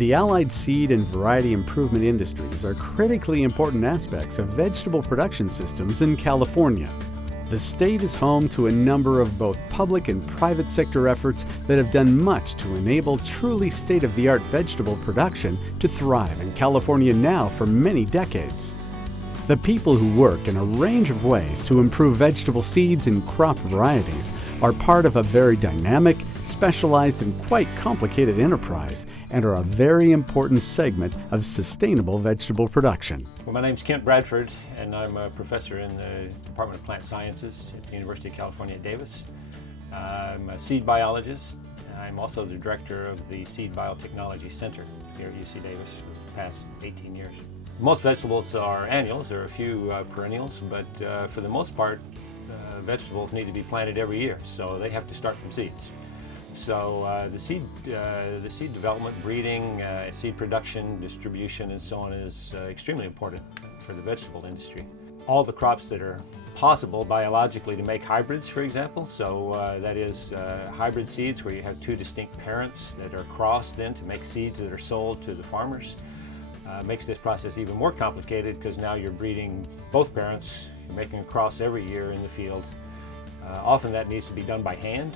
The allied seed and variety improvement industries are critically important aspects of vegetable production systems in California. The state is home to a number of both public and private sector efforts that have done much to enable truly state-of-the-art vegetable production to thrive in California now for many decades. The people who work in a range of ways to improve vegetable seeds and crop varieties are part of a very dynamic, specialized, and quite complicated enterprise, and are a very important segment of sustainable vegetable production. Well, my name is Kent Bradford, and I'm a professor in the Department of Plant Sciences at the University of California at Davis. I'm a seed biologist. I'm also the director of the Seed Biotechnology Center here at UC Davis for the past 18 years. Most vegetables are annuals. There are a few perennials, but for the most part, vegetables need to be planted every year, so they have to start from seeds. So the seed development, breeding, seed production, distribution, and so on is extremely important for the vegetable industry. All the crops that are possible biologically to make hybrids, for example, so that is hybrid seeds where you have two distinct parents that are crossed then to make seeds that are sold to the farmers. Makes this process even more complicated because now you're breeding both parents, you're making a cross every year in the field. Often that needs to be done by hand,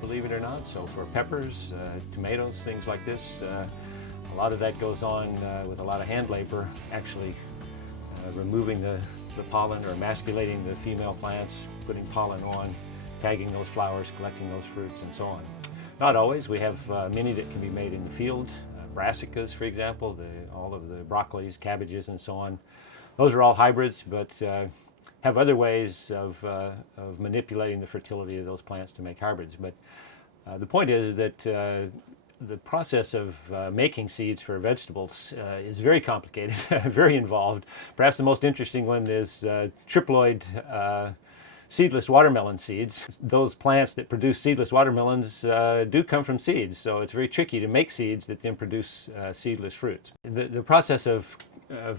believe it or not. So for peppers, tomatoes, things like this, a lot of that goes on with a lot of hand labor, actually removing the pollen or emasculating the female plants, putting pollen on, tagging those flowers, collecting those fruits, and so on. Not always. We have many that can be made in the field. Brassicas, for example, all of the broccolis, cabbages, and so on. Those are all hybrids, but have other ways of manipulating the fertility of those plants to make hybrids. But the point is that the process of making seeds for vegetables is very complicated, very involved. Perhaps the most interesting one is triploid seedless watermelon seeds. Those plants that produce seedless watermelons do come from seeds, so it's very tricky to make seeds that then produce seedless fruits. The process of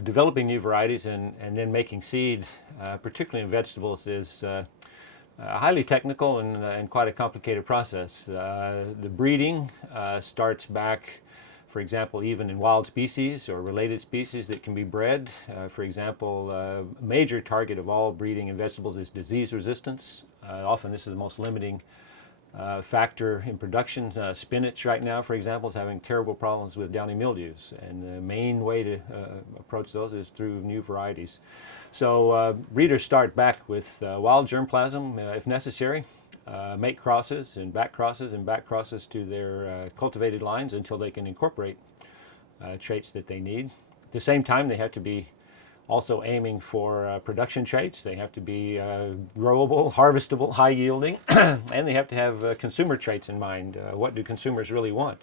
developing new varieties and then making seed, particularly in vegetables, is highly technical and quite a complicated process. The breeding starts back, for example, even in wild species or related species that can be bred. For example, a major target of all breeding in vegetables is disease resistance. Often this is the most limiting factor in production. Spinach right now, for example, is having terrible problems with downy mildews, and the main way to approach those is through new varieties. So breeders start back with wild germplasm if necessary. Make crosses and back crosses to their cultivated lines until they can incorporate traits that they need. At the same time, they have to be also aiming for production traits. They have to be growable, harvestable, high yielding, and they have to have consumer traits in mind. What do consumers really want?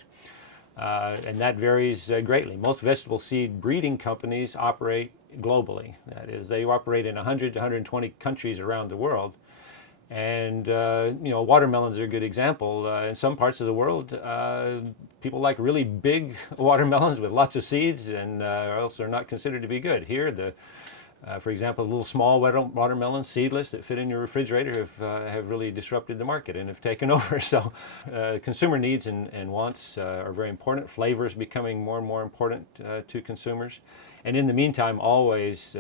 And that varies greatly. Most vegetable seed breeding companies operate globally. That is, they operate in 100 to 120 countries around the world. And watermelons are a good example. In some parts of the world, people like really big watermelons with lots of seeds, and or else they're not considered to be good. Here, for example, little small watermelons, seedless, that fit in your refrigerator have really disrupted the market and have taken over. So consumer needs and wants are very important. Flavor is becoming more and more important to consumers. And in the meantime, always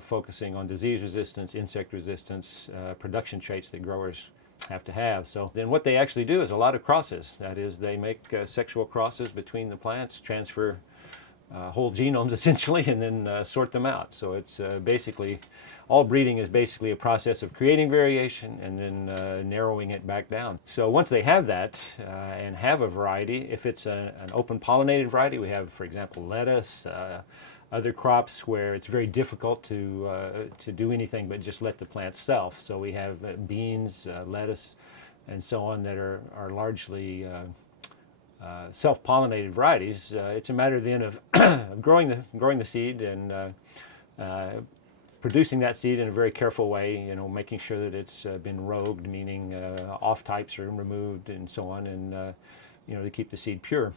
focusing on disease resistance, insect resistance, production traits that growers have to have. So then what they actually do is a lot of crosses. That is, they make sexual crosses between the plants, transfer whole genomes essentially, and then sort them out. So it's basically, all breeding is basically a process of creating variation and then narrowing it back down. So once they have that and have a variety, if it's an open pollinated variety, we have, for example, lettuce, other crops where it's very difficult to do anything but just let the plant self. So we have beans, lettuce, and so on that are largely self-pollinated varieties. It's a matter then of growing the seed and producing that seed in a very careful way. Making sure that it's been rogued, meaning off types are removed and so on, and to keep the seed pure.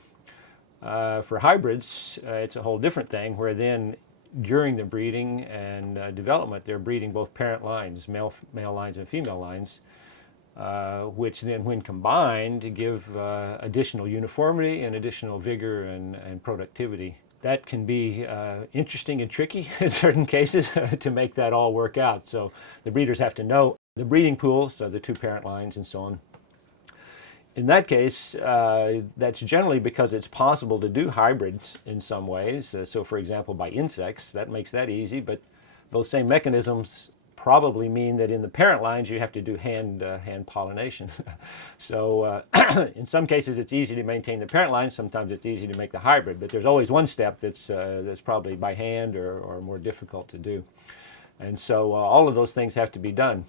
For hybrids, it's a whole different thing, where then during the breeding and development, they're breeding both parent lines, male lines and female lines, which then when combined give additional uniformity and additional vigor and productivity. That can be interesting and tricky in certain cases to make that all work out. So the breeders have to know the breeding pools, the two parent lines and so on. In that case, that's generally because it's possible to do hybrids in some ways. So for example, by insects, that makes that easy, but those same mechanisms probably mean that in the parent lines you have to do hand pollination. So in some cases it's easy to maintain the parent lines, sometimes it's easy to make the hybrid, but there's always one step that's probably by hand or more difficult to do. And so all of those things have to be done.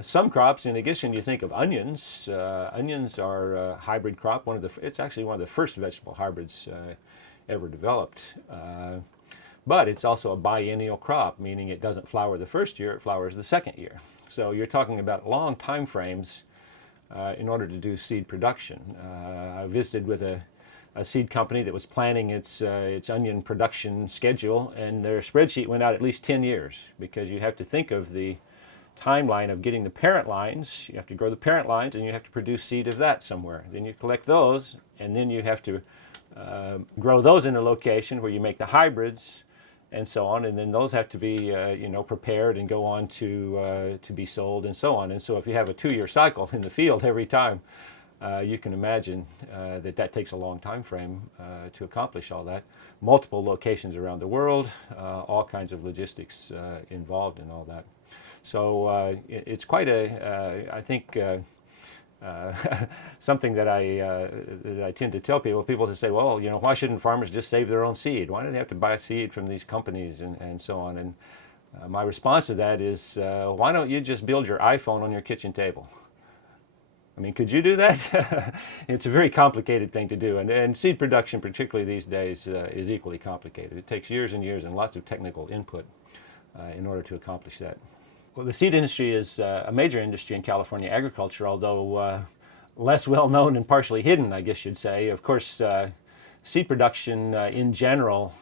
Some crops, in addition, you think of onions. Onions are a hybrid crop. It's actually one of the first vegetable hybrids ever developed. But it's also a biennial crop, meaning it doesn't flower the first year, it flowers the second year. So you're talking about long time frames in order to do seed production. I visited with a seed company that was planning its onion production schedule, and their spreadsheet went out at least 10 years, because you have to think of the timeline of getting the parent lines. You have to grow the parent lines, and you have to produce seed of that somewhere. Then you collect those, and then you have to grow those in a location where you make the hybrids, and so on. And then those have to be prepared and go on to be sold, and so on. And so if you have a 2-year cycle in the field every time, you can imagine that takes a long time frame to accomplish all that. Multiple locations around the world, all kinds of logistics involved in all that. So it's quite I think, something that I tend to tell people. People to say, well, why shouldn't farmers just save their own seed? Why do they have to buy seed from these companies and so on? And my response to that is, why don't you just build your iPhone on your kitchen table? I mean, could you do that? It's a very complicated thing to do, and seed production, particularly these days, is equally complicated. It takes years and years and lots of technical input in order to accomplish that. Well, the seed industry is a major industry in California agriculture, although less well known and partially hidden, I guess you'd say. Of course, seed production in general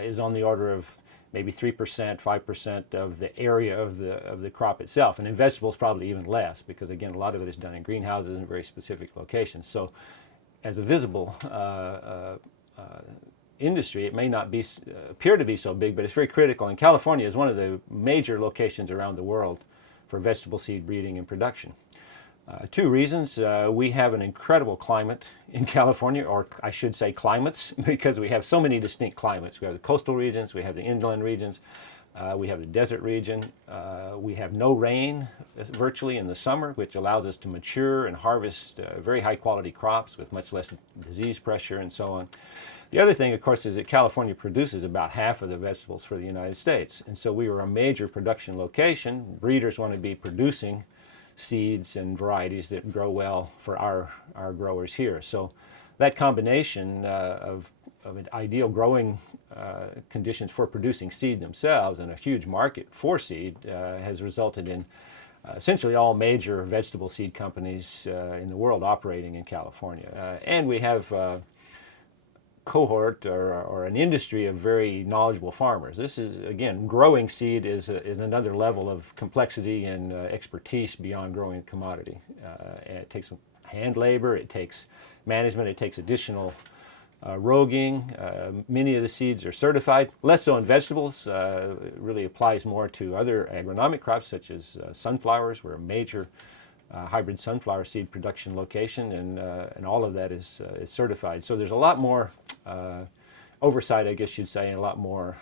is on the order of maybe 3%, 5% of the area of the crop itself. And in vegetables, probably even less, because again, a lot of it is done in greenhouses in very specific locations. So as a visible industry, it may not appear to be so big, but it's very critical. And California is one of the major locations around the world for vegetable seed breeding and production. 2 reasons. We have an incredible climate in California, or I should say climates, because we have so many distinct climates. We have the coastal regions, we have the inland regions, we have the desert region. We have no rain virtually in the summer, which allows us to mature and harvest very high quality crops with much less disease pressure and so on. The other thing, of course, is that California produces about half of the vegetables for the United States. And so we are a major production location. Breeders want to be producing seeds and varieties that grow well for our growers here. So that combination of ideal growing conditions for producing seed themselves and a huge market for seed has resulted in essentially all major vegetable seed companies in the world operating in California. And we have cohort or an industry of very knowledgeable farmers. This is, again, growing seed is another level of complexity and expertise beyond growing a commodity. And it takes hand labor, it takes management, it takes additional roguing. Many of the seeds are certified, less so in vegetables. It really applies more to other agronomic crops such as sunflowers. We're a major hybrid sunflower seed production location, and all of that is certified. So there's a lot more oversight, I guess you'd say, and a lot more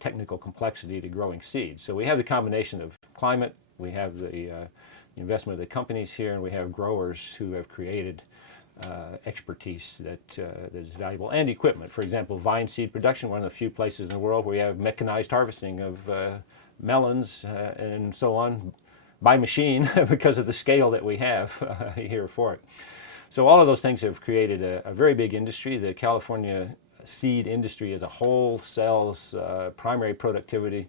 technical complexity to growing seeds. So we have the combination of climate, we have the investment of the companies here, and we have growers who have created expertise that is valuable, and equipment. For example, vine seed production, one of the few places in the world where we have mechanized harvesting of melons and so on, by machine, because of the scale that we have here for it. So all of those things have created a very big industry. The California seed industry as a whole sells primary productivity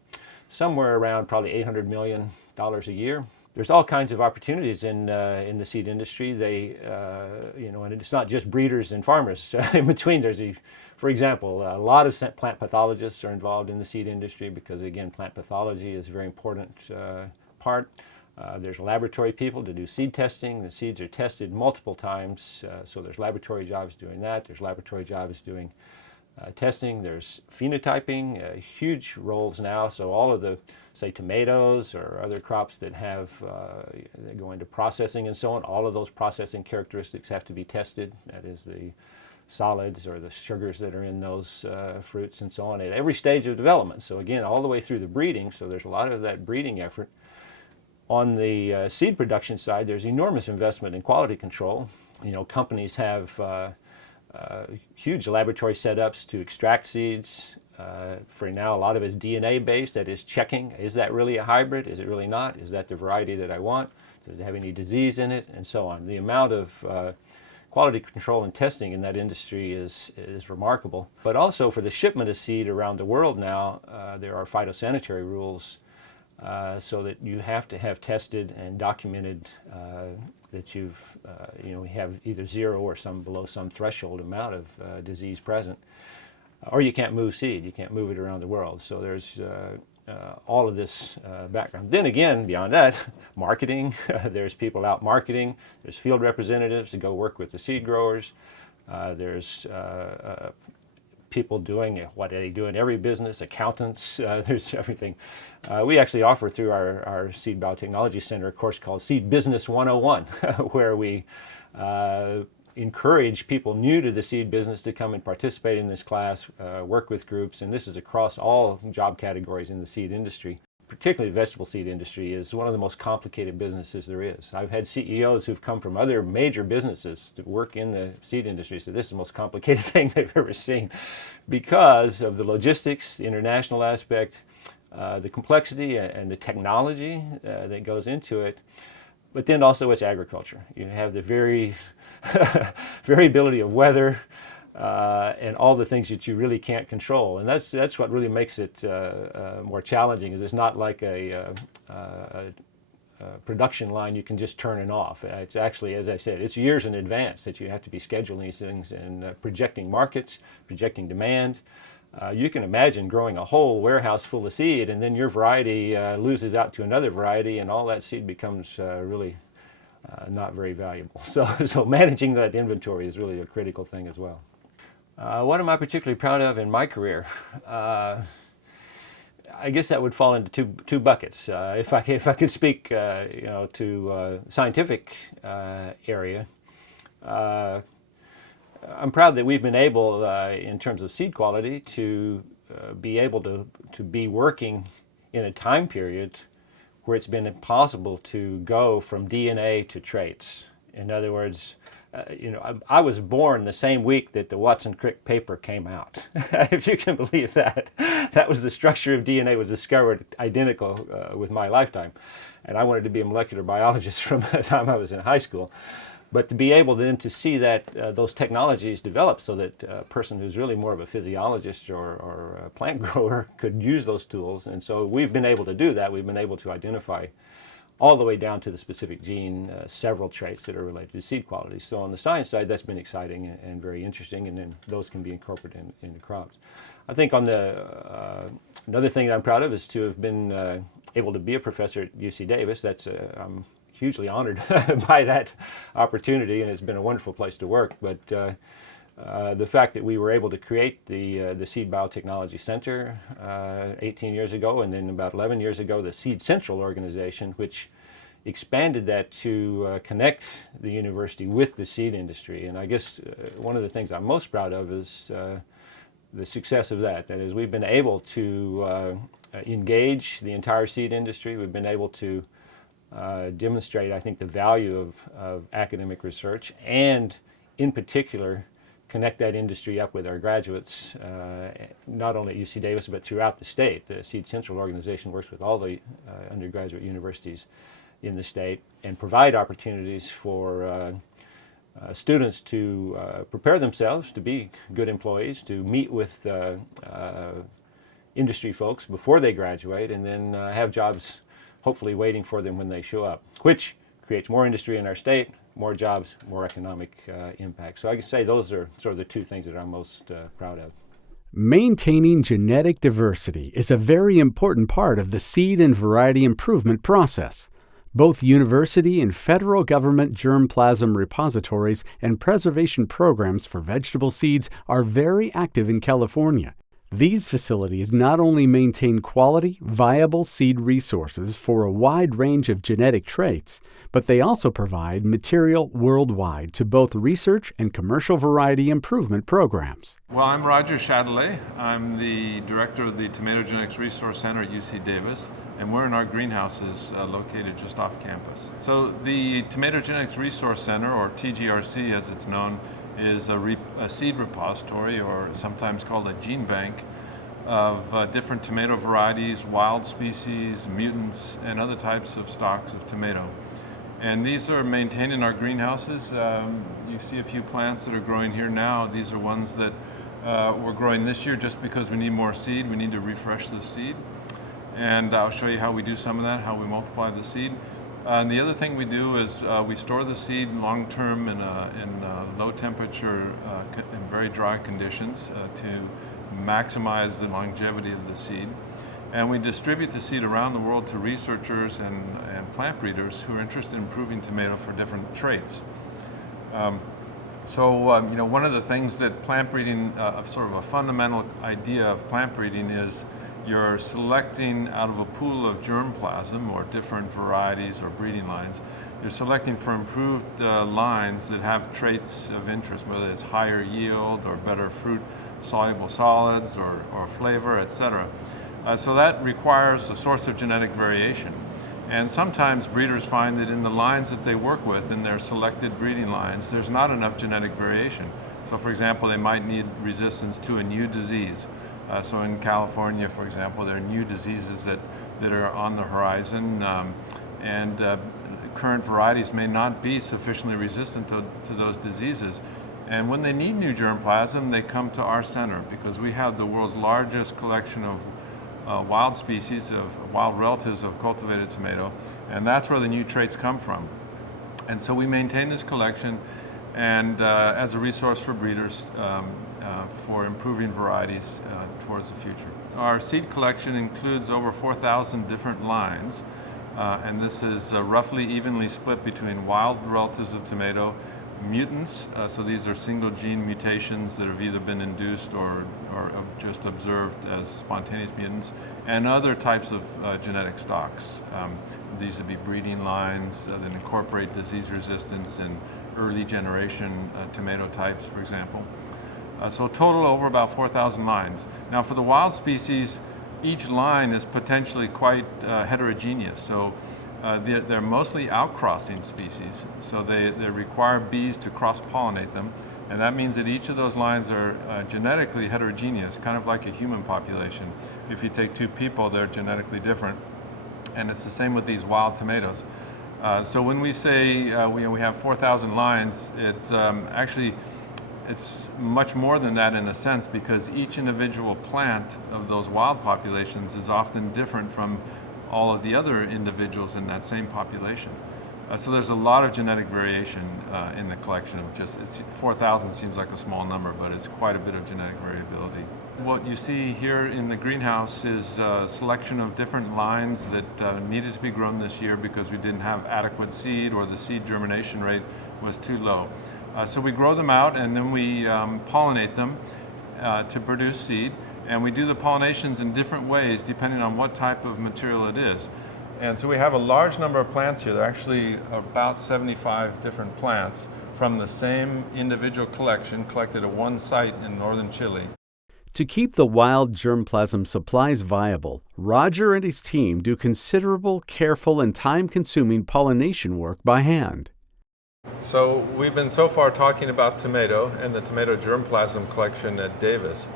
somewhere around probably $800 million a year. There's all kinds of opportunities in the seed industry. And it's not just breeders and farmers. In between, for example, a lot of plant pathologists are involved in the seed industry because, again, plant pathology is a very important part. There's laboratory people to do seed testing. The seeds are tested multiple times, so there's laboratory jobs doing that. There's laboratory jobs doing testing. There's phenotyping, huge roles now. So all of the, say, tomatoes or other crops that have that go into processing and so on, all of those processing characteristics have to be tested. That is the solids or the sugars that are in those fruits and so on at every stage of development. So again, all the way through the breeding. So there's a lot of that breeding effort. On the seed production side, there's enormous investment in quality control. You know, companies have huge laboratory setups to extract seeds. For now, a lot of it is DNA based, that is checking, is that really a hybrid? Is it really not? Is that the variety that I want? Does it have any disease in it? And so on. The amount of quality control and testing in that industry is remarkable. But also for the shipment of seed around the world now, there are phytosanitary rules so that you have to have tested and documented that you have either zero or some below some threshold amount of disease present, or you can't move seed. You can't move it around the world. So there's all of this background. Then again, beyond that, marketing. There's people out marketing. There's field representatives to go work with the seed growers. There's people doing what they do in every business, accountants, there's everything. We actually offer through our Seed Biotechnology Center a course called Seed Business 101, where we encourage people new to the seed business to come and participate in this class, work with groups, and this is across all job categories in the seed industry. Particularly the vegetable seed industry is one of the most complicated businesses there is. I've had CEOs who've come from other major businesses to work in the seed industry, so this is the most complicated thing they've ever seen because of the logistics, the international aspect, the complexity and the technology that goes into it, but then also it's agriculture. You have the variability of weather, and all the things that you really can't control, and that's what really makes it more challenging. Is it's not like a production line you can just turn it off. It's actually, as I said, it's years in advance that you have to be scheduling these things and projecting markets, projecting demand. You can imagine growing a whole warehouse full of seed, and then your variety loses out to another variety, and all that seed becomes really not very valuable. So managing that inventory is really a critical thing as well. What am I particularly proud of in my career? I guess that would fall into two buckets. If I could speak, to scientific area, I'm proud that we've been able, in terms of seed quality, to be able to be working in a time period where it's been impossible to go from DNA to traits. In other words, I was born the same week that the Watson-Crick paper came out, if you can believe that. That was the structure of DNA was discovered identical with my lifetime. And I wanted to be a molecular biologist from the time I was in high school. But to be able then to see that those technologies develop so that a person who's really more of a physiologist or a plant grower could use those tools. And so we've been able to do that. We've been able to identify all the way down to the specific gene, several traits that are related to seed quality. So on the science side, that's been exciting and very interesting, and then those can be incorporated into crops. I think on the another thing that I'm proud of is to have been able to be a professor at UC Davis. I'm hugely honored by that opportunity, and it's been a wonderful place to work. But the fact that we were able to create the Seed Biotechnology Center 18 years ago, and then about 11 years ago, the Seed Central organization, which expanded that to connect the university with the seed industry. And I guess one of the things I'm most proud of is the success of that. That is, we've been able to engage the entire seed industry. We've been able to demonstrate, I think, the value of academic research, and in particular connect that industry up with our graduates, not only at UC Davis but throughout the state. The Seed Central organization works with all the undergraduate universities in the state and provide opportunities for students to prepare themselves to be good employees, to meet with industry folks before they graduate, and then have jobs hopefully waiting for them when they show up, which creates more industry in our state, more jobs, more economic impact. So I can say those are sort of the two things that I'm most proud of. Maintaining genetic diversity is a very important part of the seed and variety improvement process. Both university and federal government germplasm repositories and preservation programs for vegetable seeds are very active in California. These facilities not only maintain quality, viable seed resources for a wide range of genetic traits, but they also provide material worldwide to both research and commercial variety improvement programs. Well, I'm Roger Chatelet. I'm the director of the Tomato Genetics Resource Center at UC Davis, and we're in our greenhouses located just off campus. So the Tomato Genetics Resource Center, or TGRC as it's known, is a seed repository, or sometimes called a gene bank, of different tomato varieties, wild species, mutants, and other types of stocks of tomato. And these are maintained in our greenhouses. You see a few plants that are growing here now. These are ones that we're growing this year just because we need more seed. We need to refresh the seed. And I'll show you how we do some of that, how we multiply the seed. And the other thing we do is we store the seed long-term in low temperature and very dry conditions to maximize the longevity of the seed. And we distribute the seed around the world to researchers and plant breeders who are interested in improving tomato for different traits. One of the things that plant breeding, sort of a fundamental idea of plant breeding is you're selecting out of a pool of germplasm or different varieties or breeding lines. You're selecting for improved lines that have traits of interest, whether it's higher yield or better fruit soluble solids or flavor, etc. So that requires a source of genetic variation. And sometimes breeders find that in the lines that they work with, in their selected breeding lines, there's not enough genetic variation. So for example, they might need resistance to a new disease. So in California, for example, there are new diseases that are on the horizon, and current varieties may not be sufficiently resistant to those diseases. And when they need new germplasm, they come to our center because we have the world's largest collection of wild species, of wild relatives of cultivated tomato, and that's where the new traits come from. And so we maintain this collection and as a resource for breeders for improving varieties towards the future. Our seed collection includes over 4,000 different lines, and this is roughly evenly split between wild relatives of tomato, mutants, so these are single gene mutations that have either been induced or just observed as spontaneous mutants, and other types of genetic stocks. These would be breeding lines that incorporate disease resistance in early generation tomato types, for example. So total over about 4,000 lines. Now for the wild species, each line is potentially quite heterogeneous. So they're mostly outcrossing species, so they require bees to cross-pollinate them, and that means that each of those lines are genetically heterogeneous, kind of like a human population. If you take two people, they're genetically different, and it's the same with these wild tomatoes. So when we say we have 4,000 lines, it's actually it's much more than that in a sense, because each individual plant of those wild populations is often different from all of the other individuals in that same population. So there's a lot of genetic variation in the collection of 4,000 seems like a small number, but it's quite a bit of genetic variability. What you see here in the greenhouse is a selection of different lines that needed to be grown this year because we didn't have adequate seed, or the seed germination rate was too low. So we grow them out and then we pollinate them to produce seed. And we do the pollinations in different ways depending on what type of material it is. And so we have a large number of plants here. There are actually about 75 different plants from the same individual collection collected at one site in northern Chile. To keep the wild germplasm supplies viable, Roger and his team do considerable, careful, and time-consuming pollination work by hand. So we've been so far talking about tomato and the tomato germplasm collection at Davis.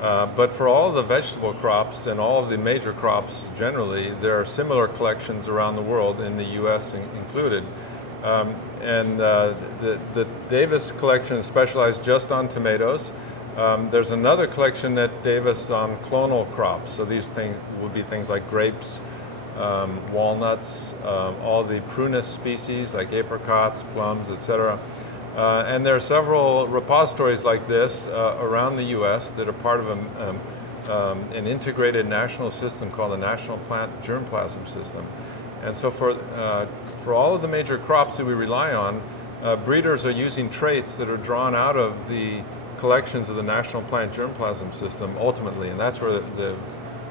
But for all the vegetable crops and all of the major crops generally, there are similar collections around the world, in the U.S. included. The Davis collection is specialized just on tomatoes. There's another collection at Davis on clonal crops. So these things would be things like grapes, walnuts, all the prunus species like apricots, plums, etc. And there are several repositories like this around the U.S. that are part of an integrated national system called the National Plant Germplasm System. And so for all of the major crops that we rely on, breeders are using traits that are drawn out of the collections of the National Plant Germplasm System ultimately, and that's where the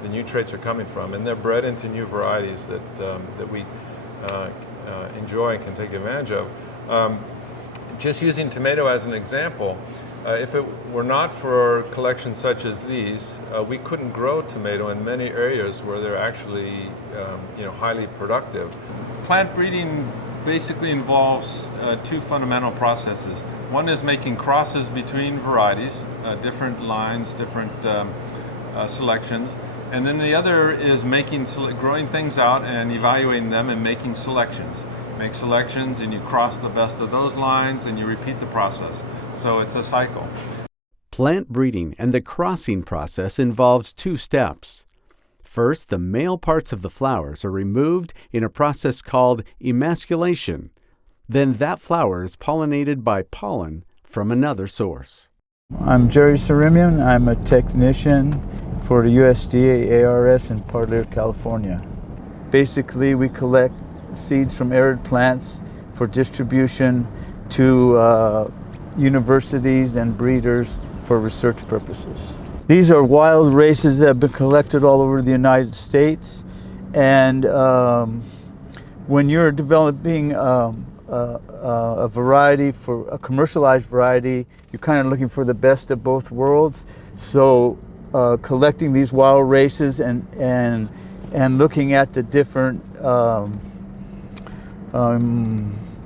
new traits are coming from, and they're bred into new varieties that we enjoy and can take advantage of. Just using tomato as an example, if it were not for collections such as these, we couldn't grow tomato in many areas where they're actually highly productive. Plant breeding basically involves two fundamental processes. One is making crosses between varieties, different lines, different selections, and then the other is growing things out and evaluating them and making selections. Make selections and you cross the best of those lines and you repeat the process. So it's a cycle. Plant breeding and the crossing process involves two steps. First, the male parts of the flowers are removed in a process called emasculation. Then that flower is pollinated by pollen from another source. I'm Jerry Sarimian. I'm a technician for the USDA ARS in Port Arthur, California. Basically, we collect seeds from arid plants for distribution to universities and breeders for research purposes. These are wild races that have been collected all over the United States, and when you're developing a variety, for a commercialized variety, you're kind of looking for the best of both worlds. So collecting these wild races and looking at the different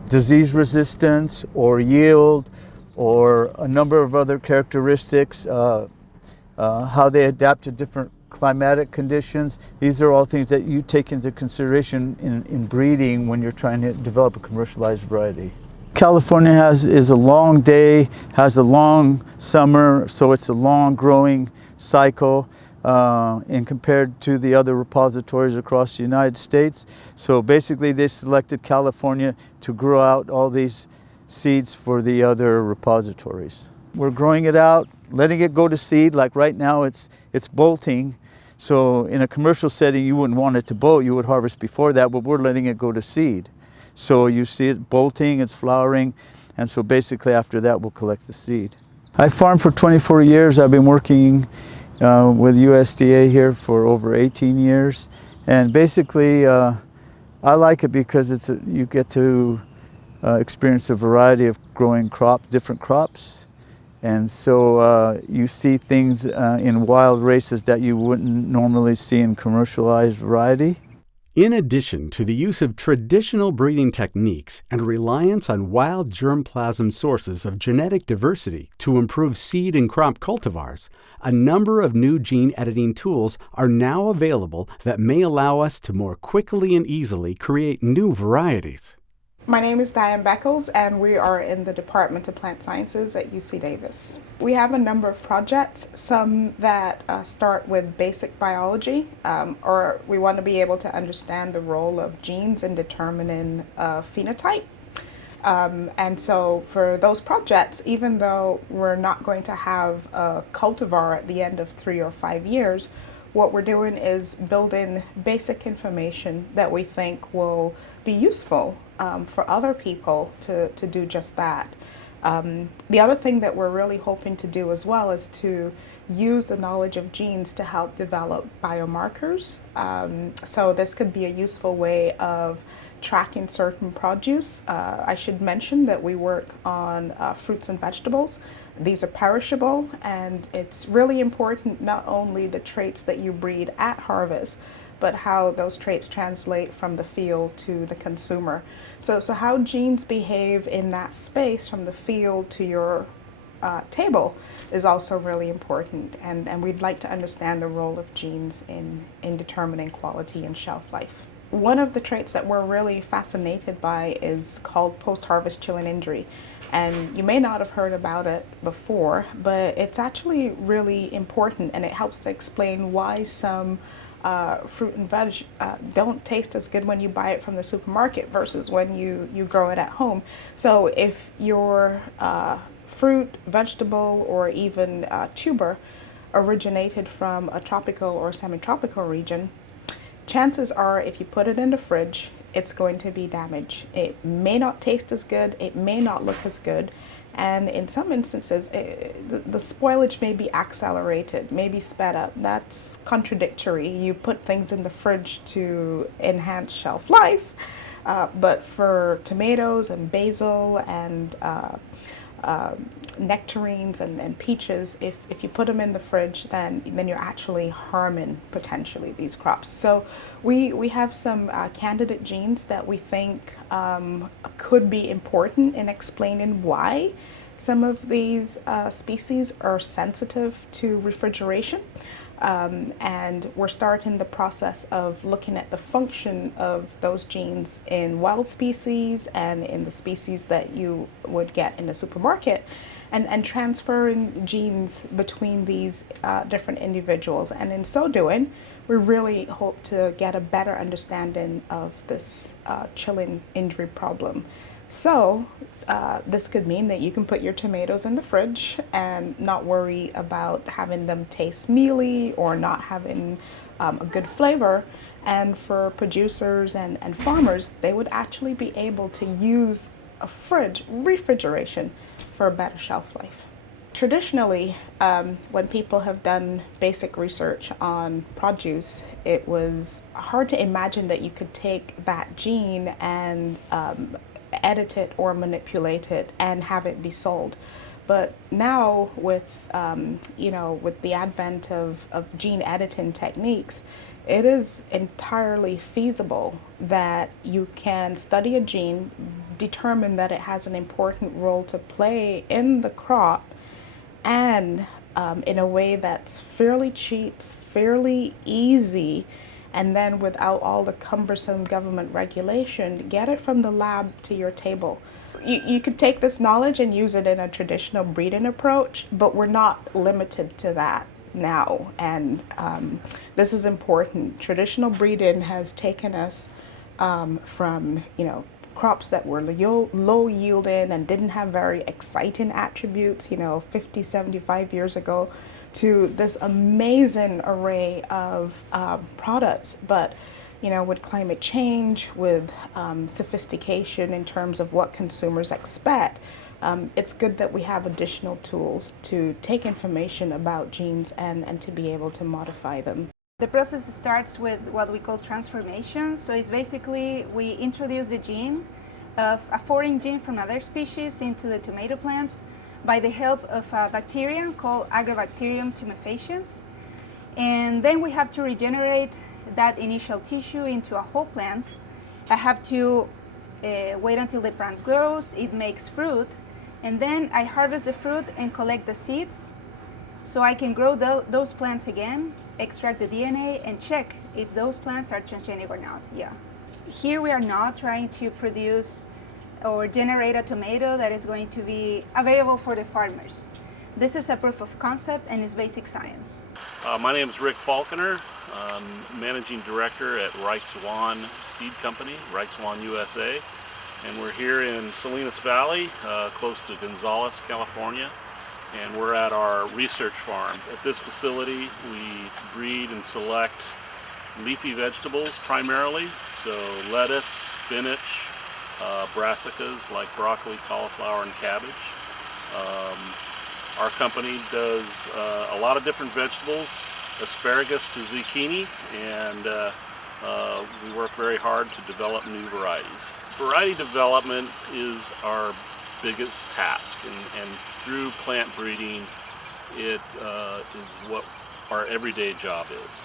disease resistance or yield or a number of other characteristics, how they adapt to different climatic conditions. These are all things that you take into consideration in breeding when you're trying to develop a commercialized variety. California is a long day, has a long summer, so it's a long growing cycle and compared to the other repositories across the United States. So basically they selected California to grow out all these seeds for the other repositories. We're growing it out, letting it go to seed. Like right now it's bolting. So in a commercial setting you wouldn't want it to bolt, you would harvest before that, but we're letting it go to seed. So you see it bolting, it's flowering, and so basically after that we'll collect the seed. I farmed for 24 years. I've been working with USDA here for over 18 years, and basically I like it because you get to experience a variety of growing different crops, and so you see things in wild races that you wouldn't normally see in commercialized variety. In addition to the use of traditional breeding techniques and reliance on wild germplasm sources of genetic diversity to improve seed and crop cultivars, a number of new gene editing tools are now available that may allow us to more quickly and easily create new varieties. My name is Diane Beckles, and we are in the Department of Plant Sciences at UC Davis. We have a number of projects, some that start with basic biology, or we want to be able to understand the role of genes in determining phenotype. And so for those projects, even though we're not going to have a cultivar at the end of 3 or 5 years, what we're doing is building basic information that we think will be useful for other people to do just that. The other thing that we're really hoping to do as well is to use the knowledge of genes to help develop biomarkers. So this could be a useful way of tracking certain produce. I should mention that we work on fruits and vegetables. These are perishable, and it's really important not only the traits that you breed at harvest, but how those traits translate from the field to the consumer. So how genes behave in that space from the field to your table is also really important, and we'd like to understand the role of genes in determining quality and shelf life. One of the traits that we're really fascinated by is called post-harvest chilling injury. And you may not have heard about it before, but it's actually really important, and it helps to explain why some fruit and veg don't taste as good when you buy it from the supermarket versus when you grow it at home. So if your fruit, vegetable, or even tuber originated from a tropical or semi-tropical region, chances are if you put it in the fridge, it's going to be damaged. It may not taste as good, it may not look as good, and in some instances, the spoilage may be accelerated, maybe sped up. That's contradictory. You put things in the fridge to enhance shelf life, but for tomatoes and basil and nectarines and peaches, if you put them in the fridge, then you're actually harming potentially these crops. So we have some candidate genes that we think could be important in explaining why some of these species are sensitive to refrigeration. And we're starting the process of looking at the function of those genes in wild species and in the species that you would get in the supermarket, and transferring genes between these different individuals. And in so doing, we really hope to get a better understanding of this chilling injury problem. So this could mean that you can put your tomatoes in the fridge and not worry about having them taste mealy or not having a good flavor. And for producers and farmers, they would actually be able to use a fridge, refrigeration, for a better shelf life. Traditionally, when people have done basic research on produce, it was hard to imagine that you could take that gene and edit it or manipulate it and have it be sold. But now with with the advent of gene editing techniques, it is entirely feasible that you can study a gene, determine that it has an important role to play in the crop, and in a way that's fairly cheap, fairly easy, and then without all the cumbersome government regulation, get it from the lab to your table. You could take this knowledge and use it in a traditional breeding approach, but we're not limited to that now. And this is important. Traditional breeding has taken us from crops that were low yielding and didn't have very exciting attributes 50, 75 years ago, to this amazing array of products. But with climate change, with sophistication in terms of what consumers expect, it's good that we have additional tools to take information about genes and to be able to modify them. The process starts with what we call transformation. So it's basically we introduce the gene of a foreign gene from another species into the tomato plants by the help of a bacteria called Agrobacterium tumefaciens. And then we have to regenerate that initial tissue into a whole plant. I have to wait until the plant grows, it makes fruit, and then I harvest the fruit and collect the seeds so I can grow those plants again, extract the DNA, and check if those plants are transgenic or not. Yeah. Here we are not trying to produce or generate a tomato that is going to be available for the farmers. This is a proof of concept and it's basic science. My name is Rick Falconer. I'm Managing Director at Reichswan Seed Company, Reichswan USA. And we're here in Salinas Valley, close to Gonzales, California. And we're at our research farm. At this facility, we breed and select leafy vegetables primarily. So lettuce, spinach, brassicas like broccoli, cauliflower, and cabbage. Our company does a lot of different vegetables, asparagus to zucchini, and we work very hard to develop new varieties. Variety development is our biggest task, and through plant breeding, it is what our everyday job is.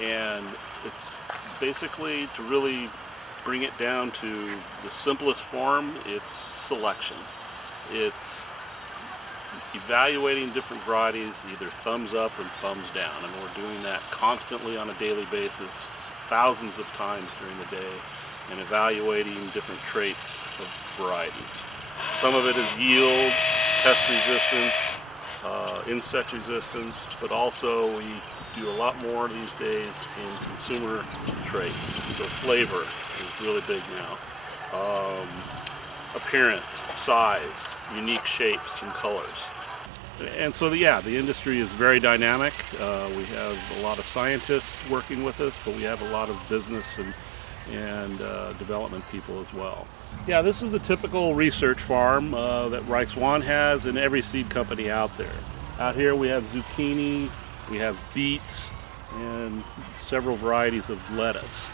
And it's basically, to really bring it down to the simplest form, it's selection. It's evaluating different varieties, either thumbs up and thumbs down, and we're doing that constantly on a daily basis, thousands of times during the day, and evaluating different traits of varieties. Some of it is yield, pest resistance, insect resistance, but also we do a lot more these days in consumer traits. So flavor is really big now. Appearance, size, unique shapes and colors. And so, yeah, the industry is very dynamic. We have a lot of scientists working with us, but we have a lot of business and development people as well. Yeah, this is a typical research farm that Reichswand has and every seed company out there. Out here we have zucchini, we have beets, and several varieties of lettuce.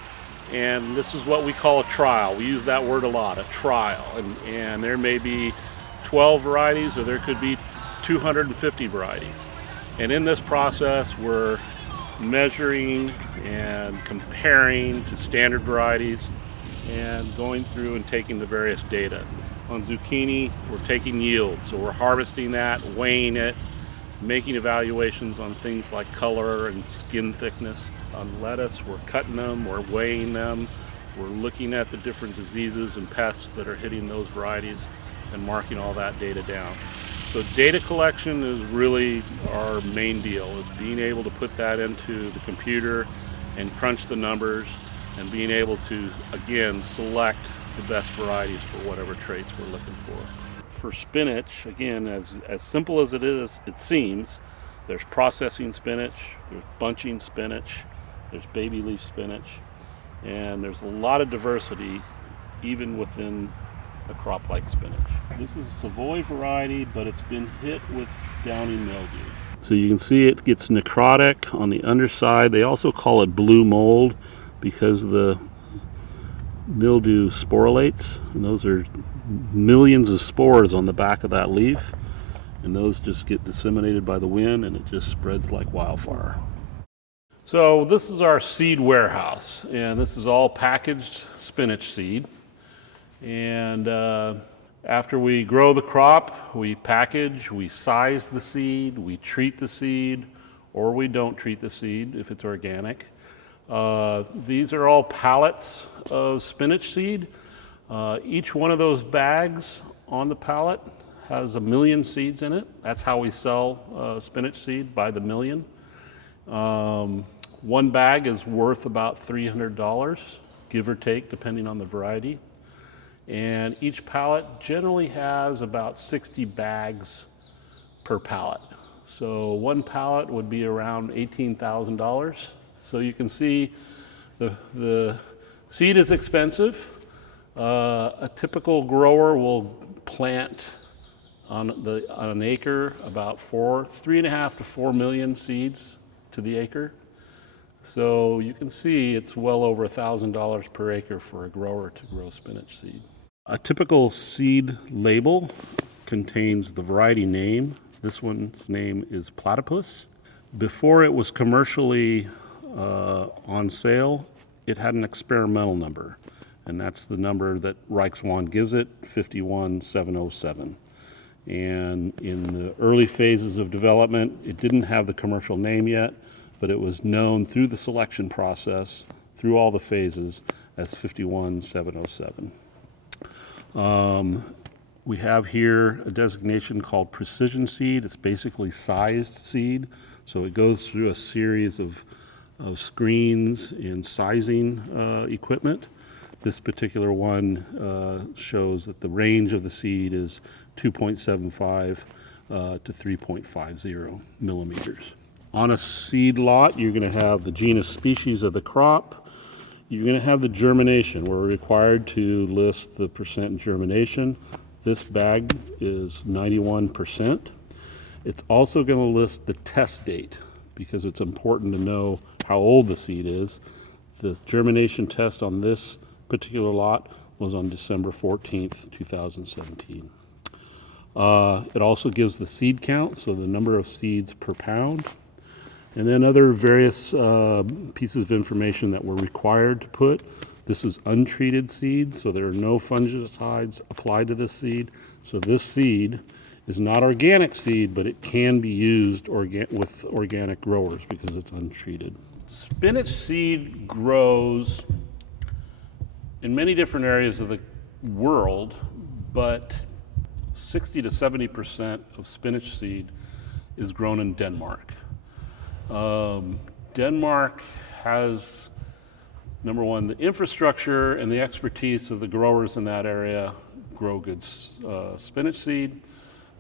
And this is what we call a trial. We use that word a lot, a trial. And there may be 12 varieties, or there could be 250 varieties. And in this process, we're measuring and comparing to standard varieties and going through and taking the various data. On zucchini, we're taking yield, so we're harvesting that, weighing it, making evaluations on things like color and skin thickness. On lettuce, we're cutting them, we're weighing them, we're looking at the different diseases and pests that are hitting those varieties and marking all that data down. So data collection is really our main deal, is being able to put that into the computer and crunch the numbers and being able to, again, select the best varieties for whatever traits we're looking for. For spinach, again, as simple as it is, it seems, there's processing spinach, there's bunching spinach, there's baby leaf spinach, and there's a lot of diversity even within a crop like spinach. This is a Savoy variety, but it's been hit with downy mildew. So you can see it gets necrotic on the underside. They also call it blue mold because the mildew sporulates, and those are millions of spores on the back of that leaf, and those just get disseminated by the wind and it just spreads like wildfire. So this is our seed warehouse, and this is all packaged spinach seed. And after we grow the crop, we package, we size the seed, we treat the seed, or we don't treat the seed if it's organic. These are all pallets of spinach seed. Each one of those bags on the pallet has 1 million seeds in it. That's how we sell spinach seed, by the million. One bag is worth about $300, give or take, depending on the variety. And each pallet generally has about 60 bags per pallet. So one pallet would be around $18,000. So you can see the seed is expensive. A typical grower will plant on an acre about 3.5 to 4 million seeds to the acre. So you can see it's well over $1,000 per acre for a grower to grow spinach seed. A typical seed label contains the variety name. This one's name is Platypus. Before it was commercially on sale, it had an experimental number, and that's the number that Reichswand gives it, 51707. And in the early phases of development, it didn't have the commercial name yet, but it was known through the selection process, through all the phases, as 51707. We have here a designation called precision seed. It's basically sized seed. So it goes through a series of screens and sizing equipment. This particular one shows that the range of the seed is 2.75 to 3.50 millimeters. On a seed lot, you're going to have the genus species of the crop. You're going to have the germination. We're required to list the percent germination. This bag is 91%. It's also going to list the test date because it's important to know how old the seed is. The germination test on this particular lot was on December 14th, 2017. It also gives the seed count, so the number of seeds per pound. And then other various pieces of information that we're required to put. This is untreated seed, so there are no fungicides applied to this seed. So this seed is not organic seed, but it can be used with organic growers because it's untreated. Spinach seed grows in many different areas of the world, but 60 to 70% of spinach seed is grown in Denmark. Denmark has, number one, the infrastructure and the expertise of the growers in that area grow good spinach seed,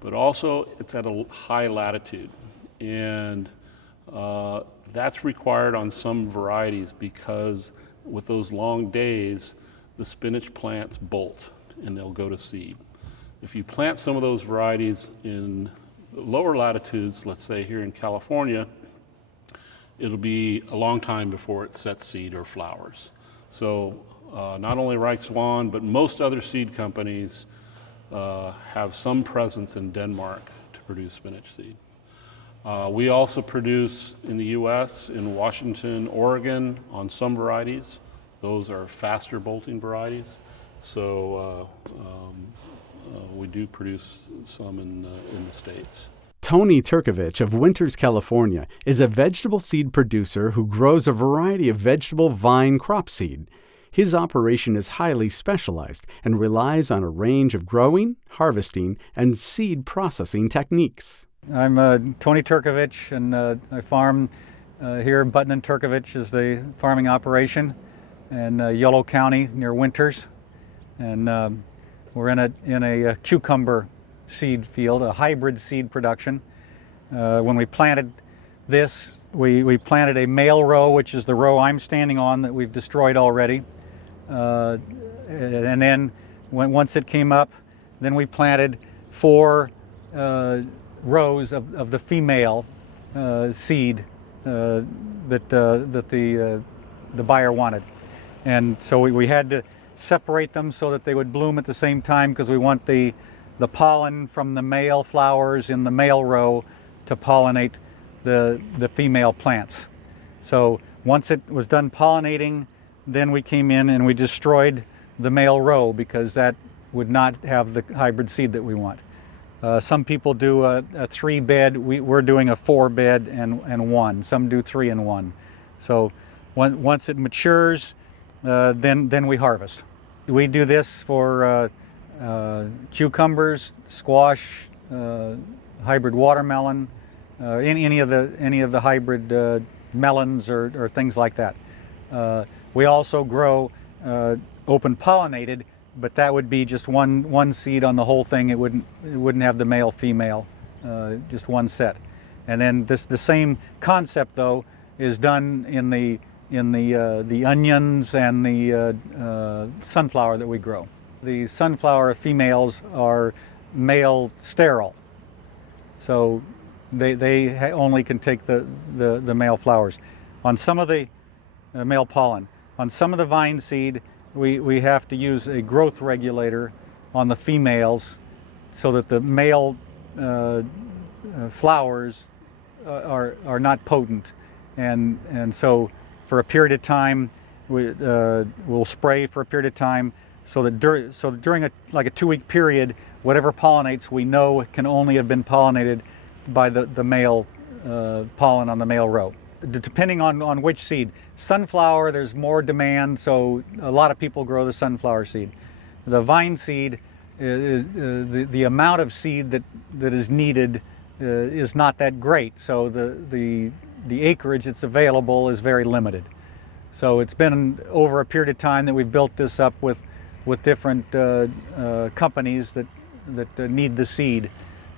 but also it's at a high latitude. And that's required on some varieties because with those long days, the spinach plants bolt and they'll go to seed. If you plant some of those varieties in lower latitudes, let's say here in California, it'll be a long time before it sets seed or flowers. So not only Reich Swan, but most other seed companies have some presence in Denmark to produce spinach seed. We also produce in the US, in Washington, Oregon, on some varieties. Those are faster bolting varieties. So we do produce some in the States. Tony Turkovich of Winters, California, is a vegetable seed producer who grows a variety of vegetable vine crop seed. His operation is highly specialized and relies on a range of growing, harvesting, and seed processing techniques. I'm Tony Turkovich, and I farm here. Button and Turkovich is the farming operation in Yolo County near Winters, and we're in a cucumber seed field, a hybrid seed production. When we planted this, we planted a male row, which is the row I'm standing on that we've destroyed already. And then once it came up, then we planted 4 rows of the female seed that the buyer wanted. And so we had to separate them so that they would bloom at the same time, because we want the pollen from the male flowers in the male row to pollinate the female plants. So once it was done pollinating, then we came in and we destroyed the male row because that would not have the hybrid seed that we want. Some people do a 3-bed, we're doing a 4-bed and 1. Some do 3 and 1. So once it matures, then we harvest. We do this for cucumbers, squash, hybrid watermelon, any of the hybrid melons or things like that. We also grow open pollinated, but that would be just one seed on the whole thing. It wouldn't have the male female, just one set. And then the same concept though is done in the onions and the sunflower that we grow. The sunflower females are male sterile, so they only can take the male flowers. On some of the male pollen, on some of the vine seed, we have to use a growth regulator on the females so that the male flowers are not potent, and so for a period of time we'll spray for a period of time so that during a 2-week period, whatever pollinates we know can only have been pollinated by the male pollen on the male row. Depending on which seed. Sunflower, there's more demand, so a lot of people grow the sunflower seed. The vine seed, the amount of seed that is needed is not that great, so the acreage that's available is very limited. So it's been over a period of time that we've built this up with different companies that need the seed,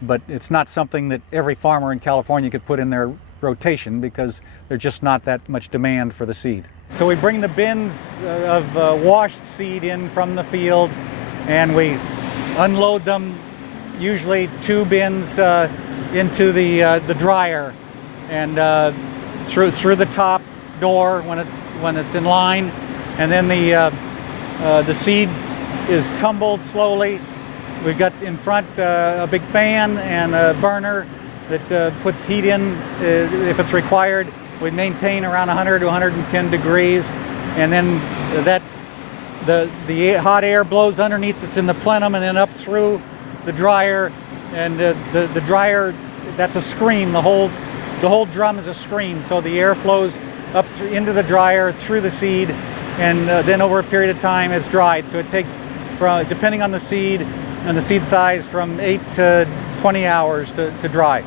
but it's not something that every farmer in California could put in their rotation because there's just not that much demand for the seed. So we bring the bins of washed seed in from the field and we unload them, usually 2 bins into the dryer, and through the top door when it's in line, and then the seed is tumbled slowly. We've got in front a big fan and a burner that puts heat in if it's required. We maintain around 100 to 110 degrees, and then the hot air blows underneath. It's in the plenum and then up through the dryer, and the dryer, that's a screen. The whole drum is a screen, so the air flows up into the dryer through the seed, and then over a period of time it's dried. So it takes, depending on the seed and the seed size, from 8 to 20 hours to dry.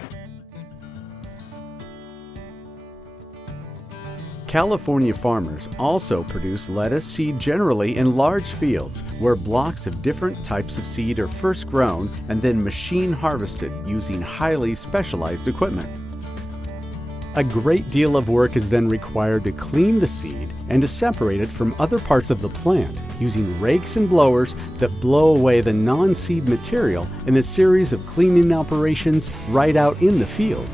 California farmers also produce lettuce seed generally in large fields where blocks of different types of seed are first grown and then machine harvested using highly specialized equipment. A great deal of work is then required to clean the seed and to separate it from other parts of the plant using rakes and blowers that blow away the non-seed material in a series of cleaning operations right out in the field.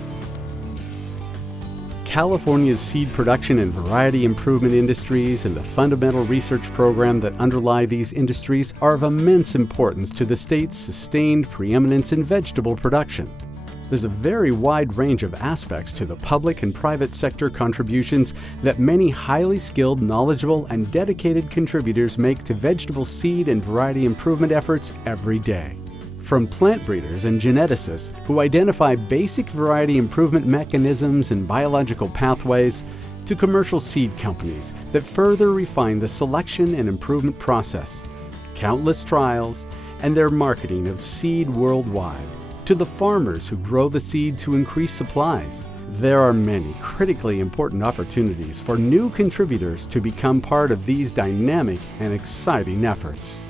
California's seed production and variety improvement industries and the fundamental research program that underlie these industries are of immense importance to the state's sustained preeminence in vegetable production. There's a very wide range of aspects to the public and private sector contributions that many highly skilled, knowledgeable, and dedicated contributors make to vegetable seed and variety improvement efforts every day. From plant breeders and geneticists who identify basic variety improvement mechanisms and biological pathways, to commercial seed companies that further refine the selection and improvement process, countless trials, and their marketing of seed worldwide, to the farmers who grow the seed to increase supplies. There are many critically important opportunities for new contributors to become part of these dynamic and exciting efforts.